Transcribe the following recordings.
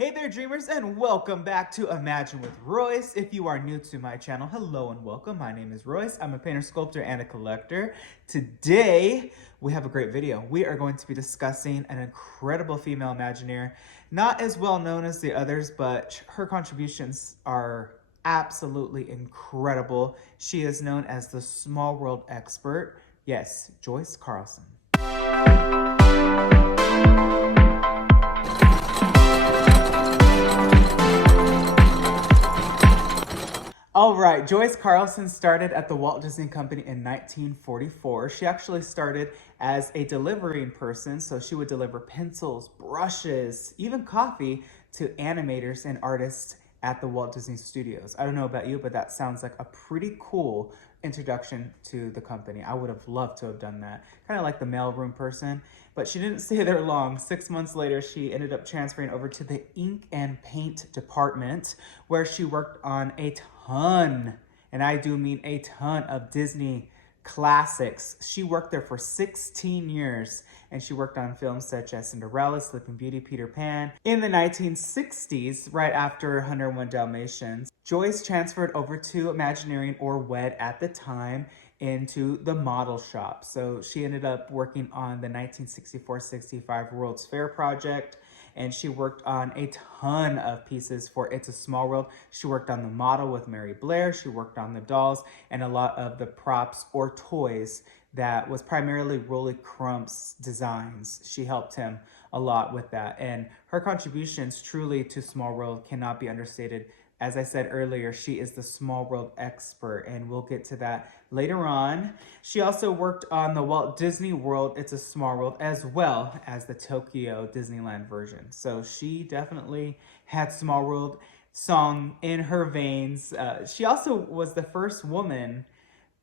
Hey there, dreamers, and welcome back to Imagine with Royce. If you are new to my channel, hello and welcome. My name is Royce. I'm a painter, sculptor, and a collector. Today, we have a great video. We are going to be discussing an incredible female Imagineer, not as well known as the others, but her contributions are absolutely incredible. She is known as the small world expert. Yes, Joyce Carlson. All right, Joyce Carlson started at the Walt Disney Company in 1944. She actually started as a delivering person, so she would deliver pencils, brushes, even coffee to animators and artists at the Walt Disney Studios. I don't know about you, but that sounds like a pretty cool introduction to the company. I would have loved to have done that. Kind of like the mailroom person, but she didn't stay there long. 6 months later, she ended up transferring over to the ink and paint department, where she worked on a ton, and I do mean a ton, of Disney classics. She worked there for 16 years, and she worked on films such as Cinderella, Sleeping Beauty, Peter Pan. In the 1960s, right after 101 Dalmatians, Joyce transferred over to Imagineering, or WED at the time, into the model shop. So she ended up working on the 1964-65 World's Fair project, and she worked on a ton of pieces for It's a Small World. She worked on the model with Mary Blair, she worked on the dolls, and a lot of the props or toys that was primarily Rolly Crump's designs. She helped him a lot with that, and her contributions truly to Small World cannot be understated. As I said earlier, she is the small world expert, and we'll get to that later on. She also worked on the Walt Disney World, It's a Small World, as well as the Tokyo Disneyland version. So she definitely had Small World song in her veins. She also was the first woman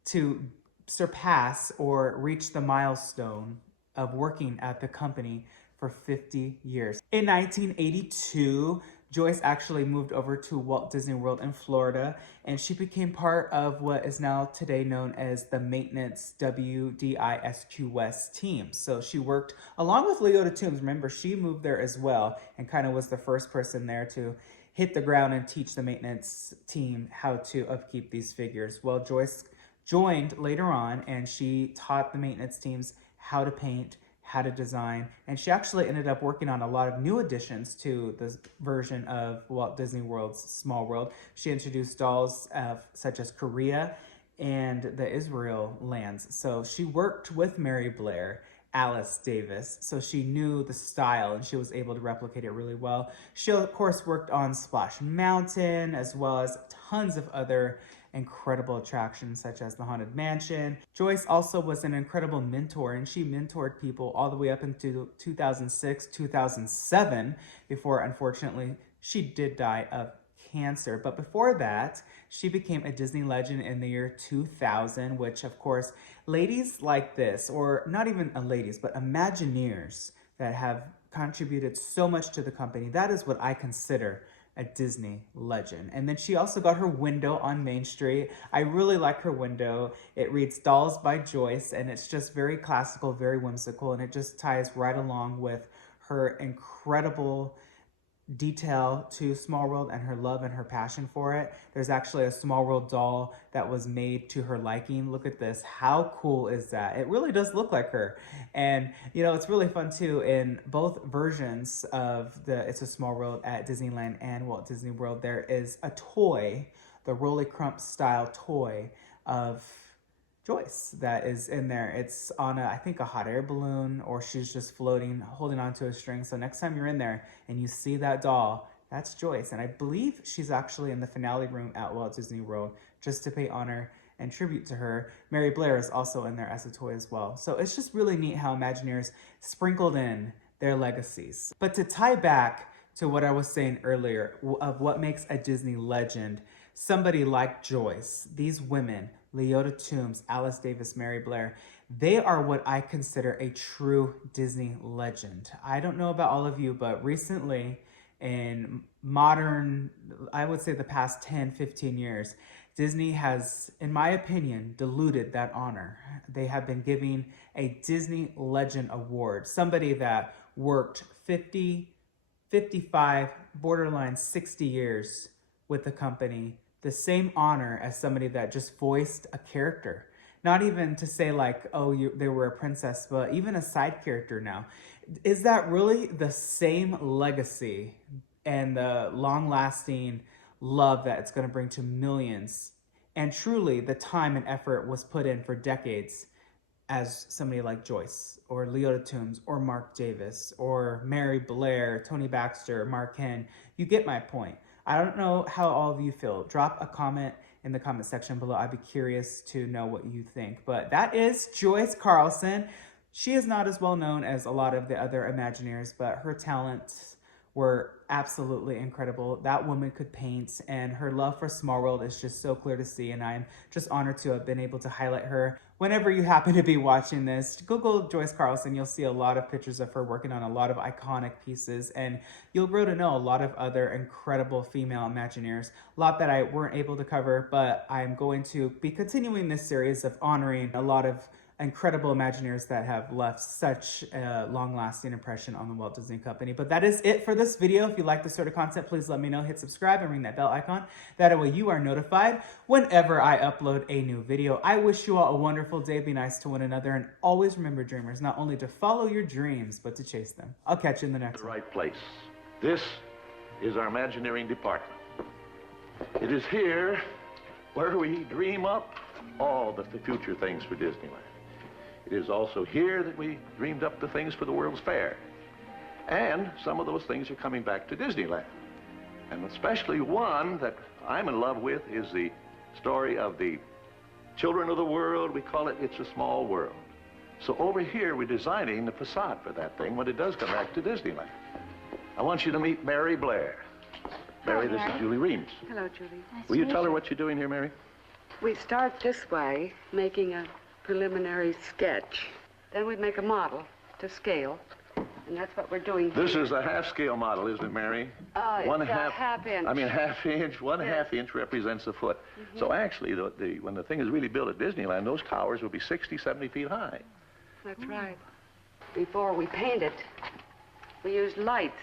to surpass or reach the milestone of working at the company for 50 years. In 1982, Joyce actually moved over to Walt Disney World in Florida, and she became part of what is now today known as the Maintenance WDISQS team. So she worked along with Leota Toombs. Remember, she moved there as well and kind of was the first person there to hit the ground and teach the maintenance team how to upkeep these figures. Well, Joyce joined later on, and she taught the maintenance teams how to paint, how to design, and she actually ended up working on a lot of new additions to this version of Walt Disney World's Small World. She introduced dolls such as Korea and the Israel lands. So she worked with Mary Blair, Alice Davis, so she knew the style and she was able to replicate it really well. She of course worked on Splash Mountain, as well as tons of other incredible attractions such as the Haunted Mansion. Joyce also was an incredible mentor, and she mentored people all the way up into 2006, 2007, before unfortunately she did die of cancer. But before that, she became a Disney legend in the year 2000, which of course, ladies like this, or not even ladies, but Imagineers that have contributed so much to the company, that is what I consider a Disney legend. And then she also got her window on Main Street. I really like her window. It reads Dolls by Joyce, and it's just very classical, very whimsical, and it just ties right along with her incredible detail to Small World and her love and her passion for it. There's actually a Small World doll that was made to her liking. Look at this. How cool is that? It really does look like her. And you know, it's really fun too, in both versions of the It's a Small World at Disneyland and Walt Disney World, there is a toy, the Rolly Crump style toy of Joyce that is in there. It's on I think a hot air balloon, or she's just floating, holding onto a string. So next time you're in there and you see that doll, that's Joyce. And I believe she's actually in the finale room at Walt Disney World, just to pay honor and tribute to her. Mary Blair is also in there as a toy as well. So it's just really neat how Imagineers sprinkled in their legacies. But to tie back to what I was saying earlier of what makes a Disney legend, somebody like Joyce, these women, Leota Toombs, Alice Davis, Mary Blair, they are what I consider a true Disney legend. I don't know about all of you, but recently in modern, I would say the past 10, 15 years, Disney has, in my opinion, diluted that honor. They have been giving a Disney Legend Award, somebody that worked 50 55, borderline 60 years with the company, the same honor as somebody that just voiced a character. Not even to say like, oh, they were a princess, but even a side character now. Is that really the same legacy and the long-lasting love that it's going to bring to millions? And truly, the time and effort was put in for decades as somebody like Joyce or Leota Toombs or Mark Davis or Mary Blair, Tony Baxter, Mark Henn. You get my point. I don't know how all of you feel. Drop a comment in the comment section below. I'd be curious to know what you think. But that is Joyce Carlson. She is not as well known as a lot of the other Imagineers, but her talents were absolutely incredible. That woman could paint, and her love for Small World is just so clear to see, and I'm just honored to have been able to highlight her. Whenever you happen to be watching this, Google Joyce Carlson. You'll see a lot of pictures of her working on a lot of iconic pieces, and you'll grow to know a lot of other incredible female Imagineers. A lot that I weren't able to cover, but I'm going to be continuing this series of honoring a lot of incredible Imagineers that have left such a long-lasting impression on the Walt Disney Company. But that is it for this video. If you like this sort of content, please let me know. Hit subscribe and ring that bell icon. That way you are notified whenever I upload a new video. I wish you all a wonderful day. Be nice to one another. And always remember, dreamers, not only to follow your dreams, but to chase them. I'll catch you in the next one. Right place. This is our Imagineering department. It is here where we dream up all the future things for Disneyland. It is also here that we dreamed up the things for the World's Fair. And some of those things are coming back to Disneyland. And especially one that I'm in love with is the story of the children of the world. We call it It's a Small World. So over here, we're designing the facade for that thing when it does come back to Disneyland. I want you to meet Mary Blair. Mary, this is Julie Reams. Hello, Julie. Will you tell her what you're doing here, Mary? We start this way, making a preliminary sketch. Then we make a model to scale, and that's what we're doing here. This is a half-scale model, isn't it, Mary? It's a half inch. I mean, half-inch. One Yes. half-inch represents a foot. So actually, when the thing is really built at Disneyland, those towers will be 60, 70 feet high. That's right. Before we paint it, we use lights.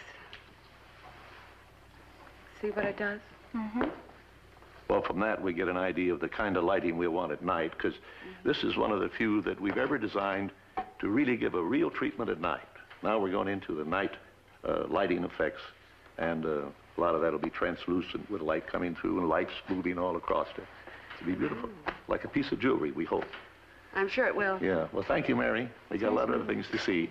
See what it does? Well, from that, we get an idea of the kind of lighting we want at night, because this is one of the few that we've ever designed to really give a real treatment at night. Now we're going into the night lighting effects, and a lot of that will be translucent with light coming through and lights moving all across it. It'll be beautiful, like a piece of jewelry, we hope. I'm sure it will. Yeah, well, thank you, Mary. We got a lot of other things to see.